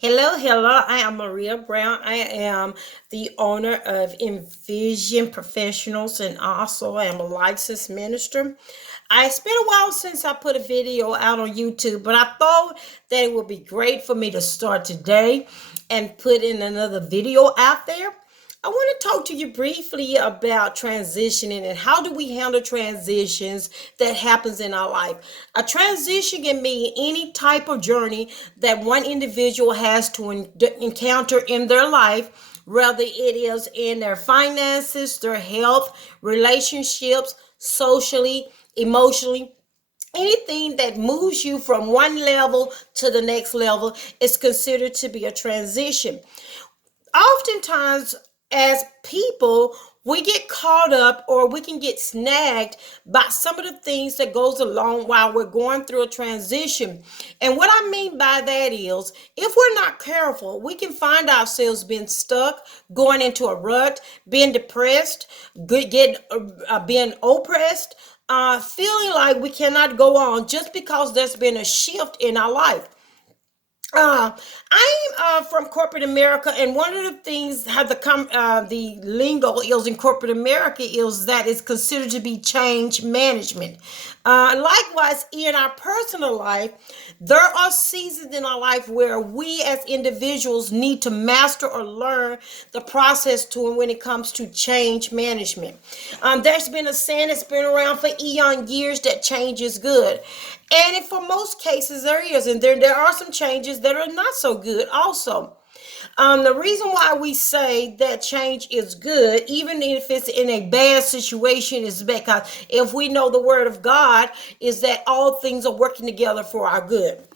Hello, hello. I am Maria Brown. I am the owner of Envision Professionals and also I am a licensed minister. It's been a while since I put a video out on YouTube, but I thought that it would be great for me to start today and put in another video out there. I want to talk to you briefly about transitioning and how do we handle transitions that happens in our life. A transition can be any type of journey that one individual has to encounter in their life, whether it is in their finances, their health, relationships, socially, emotionally. Anything that moves you from one level to the next level is considered to be a transition. Oftentimes, as people, we get caught up or we can get snagged by some of the things that goes along while we're going through a transition. And what I mean by that is if we're not careful, we can find ourselves being stuck, going into a rut, being depressed, being oppressed, feeling like we cannot go on just because there's been a shift in our life. uh, I'm from corporate America, and one of the things how the lingo is in corporate America is that it's considered to be change management. Likewise, in our personal life, there are seasons in our life where we as individuals need to master or learn the process to when it comes to change management. There's been a saying that's been around for eon years that change is good. And for most cases, there is, and there are some changes that are not so good also. The reason why we say that change is good, even if it's in a bad situation, is because if we know the word of God is that all things are working together for our good.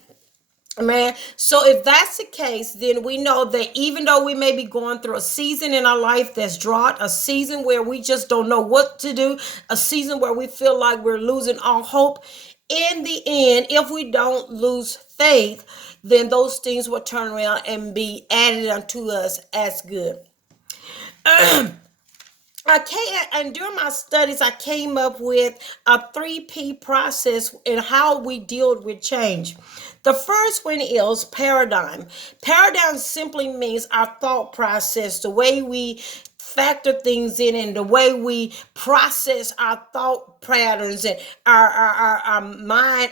Man, so if that's the case, then we know that even though we may be going through a season in our life that's drought, a season where we just don't know what to do, a season where we feel like we're losing all hope, in the end, if we don't lose faith, then those things will turn around and be added unto us as good. I can't, and during my studies, I came up with a 3P process in how we deal with change. The first one is paradigm. Paradigm simply means our thought process, the way we factor things in and the way we process our thought patterns and our mind,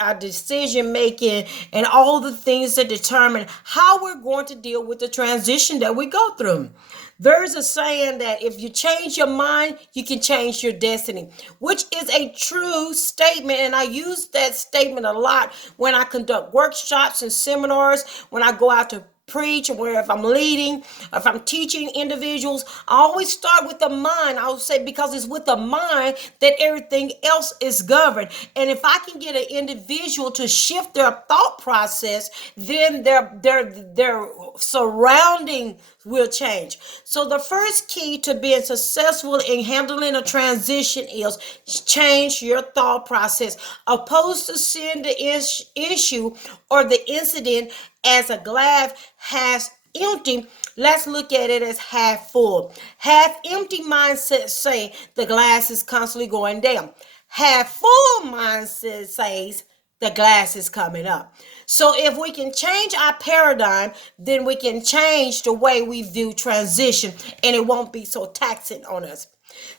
our decision making, and all the things that determine how we're going to deal with the transition that we go through. There's a saying that if you change your mind, you can change your destiny, which is a true statement. And I use that statement a lot when I conduct workshops and seminars, when I go out to preach, or where if I'm leading, if I'm teaching individuals, I always start with the mind. I would say because it's with the mind that everything else is governed. And if I can get an individual to shift their thought process, then their surrounding will change. So the first key to being successful in handling a transition is change your thought process, opposed to seeing the issue or the incident as a glass half empty. Let's look at it as half full. Half empty mindset say the glass is constantly going down. Half full mindset says the glass is coming up. So if we can change our paradigm, then we can change the way we view transition and it won't be so taxing on us.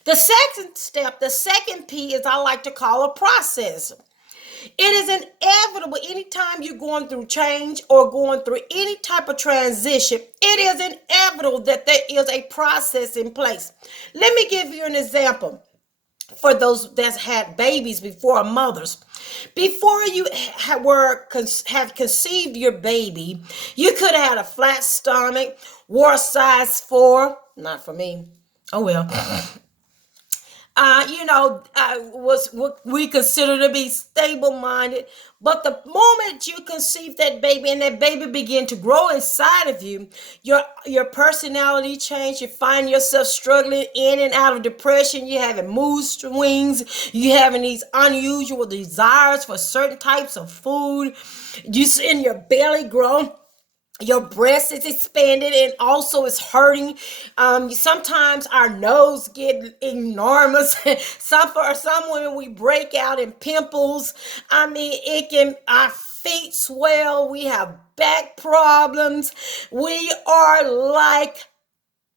The second step, the second P, is I like to call a process. It is inevitable anytime you're going through change or going through any type of transition, it is inevitable that there is a process in place. Let me give you an example for those that had babies before mothers. Before you have conceived your baby, you could have had a flat stomach, wore a size 4, not for me. Oh well. Was what we consider to be stable minded. But the moment you conceive that baby and that baby begin to grow inside of you, your personality change. You find yourself struggling in and out of depression. You having mood swings. You having these unusual desires for certain types of food. You seeing your belly grow. your breast is expanded and also it's hurting. Sometimes our nose get enormous. For some women, we break out in pimples. I mean, it can, our feet swell. We have back problems. We are like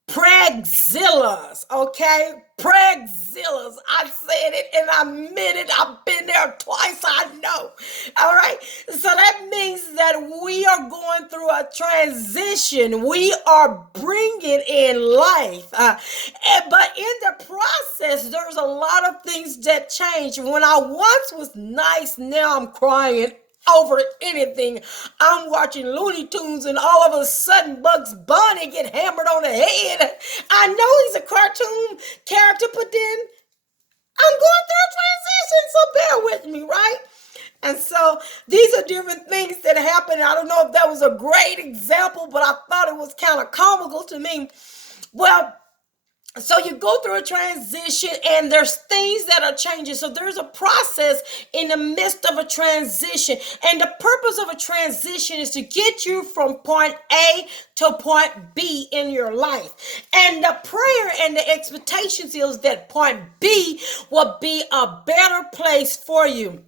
Pregzillas, okay? Pregzillas. I said it and I meant it. I've been there twice, I know. All right. So that means that we are going through a transition. We are bringing in life. But in the process, there's a lot of things that change. When I once was nice, now I'm crying over anything. I'm watching Looney Tunes and all of a sudden Bugs Bunny get hammered on the head. I know he's a cartoon character, but then I'm going through a transition, so bear with me, right? And so these are different things that happen. I don't know if that was a great example, but I thought it was kind of comical to me. Well, so you go through a transition and there's things that are changing. So there's a process in the midst of a transition. And the purpose of a transition is to get you from point A to point B in your life. And the prayer and the expectations is that point B will be a better place for you.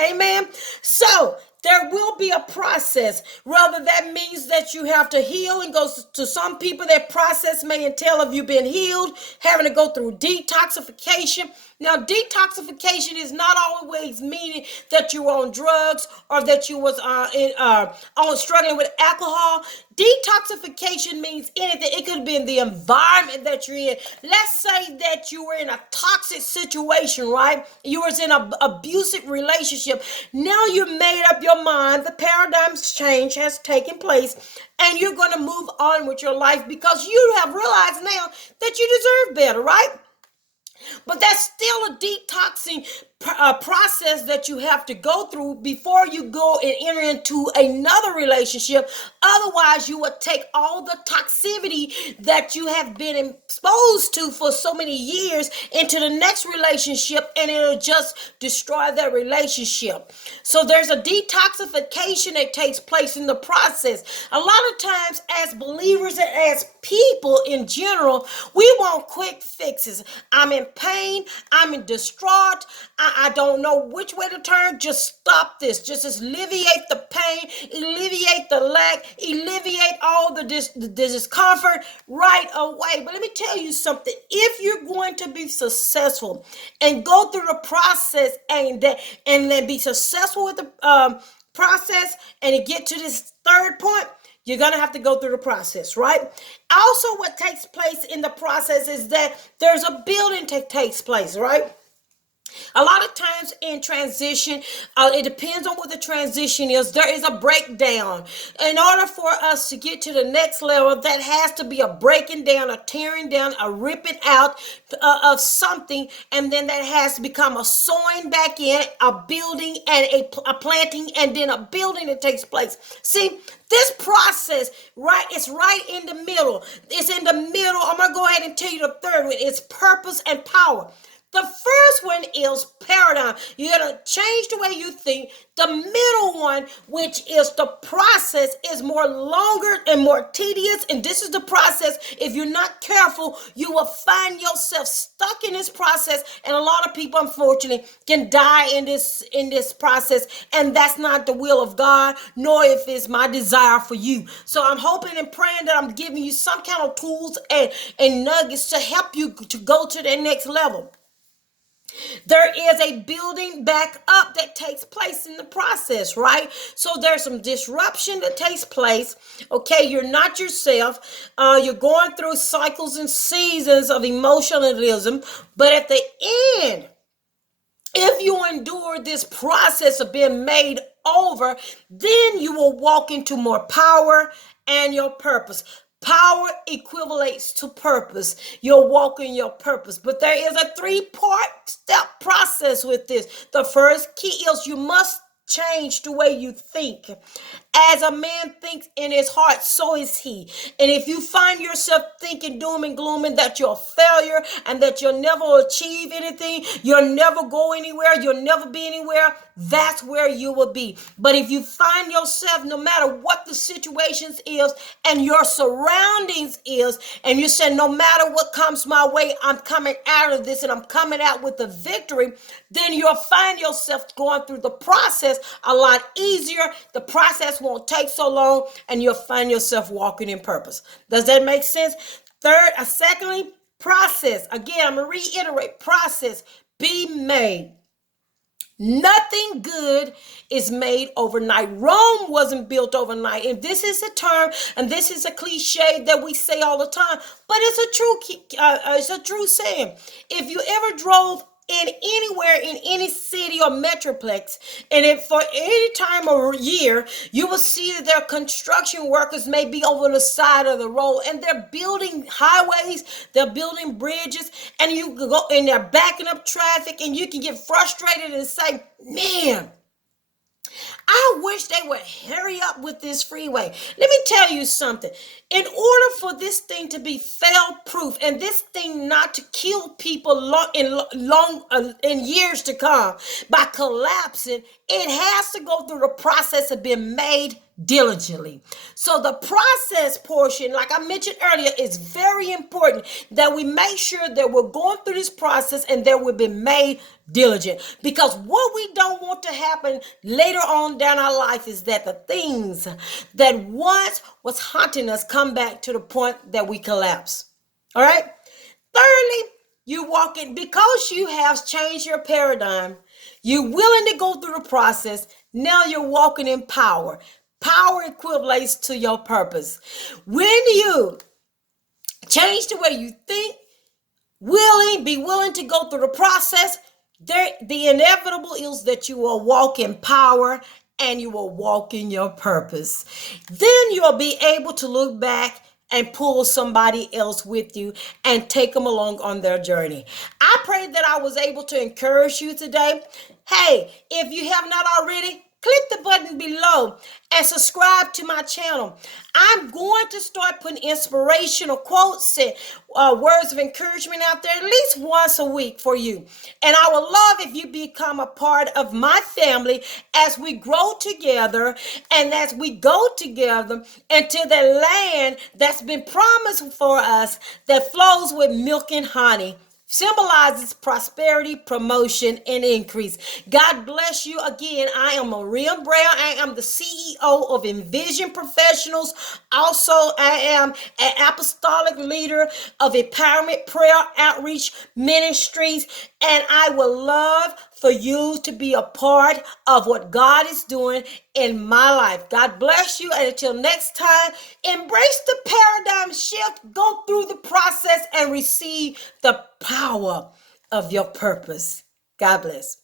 Amen. So there will be a process. Rather, that means that you have to heal and go to some people. That process may entail of you being healed, having to go through detoxification. Now, detoxification is not always meaning that you're on drugs or that you was on struggling with alcohol. Detoxification means anything. It could be in the environment that you're in. Let's say that you were in a toxic situation, right? You was in an abusive relationship. Now you made up your mind. The paradigm's change has taken place, and you're going to move on with your life because you have realized now that you deserve better, right? But that's still a detoxing process that you have to go through before you go and enter into another relationship. Otherwise, you would take all the toxicity that you have been exposed to for so many years into the next relationship, and it'll just destroy that relationship. So there's a detoxification that takes place in the process. A lot of times, as believers and as people in general, we want quick fixes. I'm in pain. I'm in distraught. I don't know which way to turn. Just stop this. Just alleviate the pain, alleviate the lack, alleviate all the discomfort right away. But let me tell you something. If you're going to be successful and go through the process and then be successful with the process and to get to this third point, you're going to have to go through the process, right? Also, what takes place in the process is that there's a building that takes place, right? A lot of times in transition, it depends on what the transition is. There is a breakdown. In order for us to get to the next level, that has to be a breaking down, a tearing down, a ripping out of something. And then that has to become a sewing back in, a building and a planting, and then a building that takes place. See, this process, right, it's right in the middle. It's in the middle. I'm going to go ahead and tell you the third one. It's purpose and power. The first one is paradigm. You're going to change the way you think. The middle one, which is the process, is more longer and more tedious. And this is the process. If you're not careful, you will find yourself stuck in this process. And a lot of people, unfortunately, can die in this process. And that's not the will of God, nor if it's my desire for you. So I'm hoping and praying that I'm giving you some kind of tools and nuggets to help you to go to the next level. There is a building back up that takes place in the process, right? So there's some disruption that takes place. Okay, you're not yourself. You're going through cycles and seasons of emotionalism. But at the end, if you endure this process of being made over, then you will walk into more power and your purpose. Power equivalates to purpose. You're walking your purpose. But there is a 3-part step process with this. The first key is you must change the way you think. As a man thinks in his heart, so is he. And if you find yourself thinking doom and gloom and that you're a failure and that you'll never achieve anything, you'll never go anywhere, you'll never be anywhere, that's where you will be. But if you find yourself, no matter what the situations is and your surroundings is, and you say, no matter what comes my way, I'm coming out of this and I'm coming out with the victory, then you'll find yourself going through the process a lot easier. The process won't take so long, and you'll find yourself walking in purpose. Does that make sense? Secondly, process. Again, I'm going to reiterate, process. Be made. Nothing good is made overnight. Rome wasn't built overnight. And this is a term, and this is a cliche that we say all the time, but it's a true saying. If you ever drove in anywhere in any city or metroplex, and if for any time of year, you will see that their construction workers may be over the side of the road, and they're building highways, they're building bridges, and you go and they're backing up traffic, and you can get frustrated and say, man, I wish they would hurry up with this freeway. Let me tell you something. In order for this thing to be fail proof and this thing not to kill people in years to come by collapsing, it has to go through the process of being made diligently. So the process portion, like I mentioned earlier, is very important that we make sure that we're going through this process and that we've been made diligent, because what we don't want to happen later on down our life is that the things that once was haunting us come back to the point that we collapse. All right. Thirdly, you walk in because you have changed your paradigm. You're willing to go through the process. Now you're walking in power. Power equates to your purpose. When you change the way you think, be willing to go through the process, the inevitable is that you will walk in power and you will walk in your purpose. Then you'll be able to look back and pull somebody else with you and take them along on their journey. I pray that I was able to encourage you today. Hey, if you have not already, click the button below and subscribe to my channel. I'm going to start putting inspirational quotes and words of encouragement out there at least once a week for you. And I would love if you become a part of my family as we grow together and as we go together into the land that's been promised for us that flows with milk and honey. Symbolizes prosperity, promotion, and increase. God bless you. Again, I am Maria Brown. I am the CEO of Envision Professionals. Also, I am an apostolic leader of Empowerment Prayer Outreach Ministries. And I would love for you to be a part of what God is doing in my life. God bless you. And until next time, embrace the paradigm shift, go through the process, and receive the power of your purpose. God bless.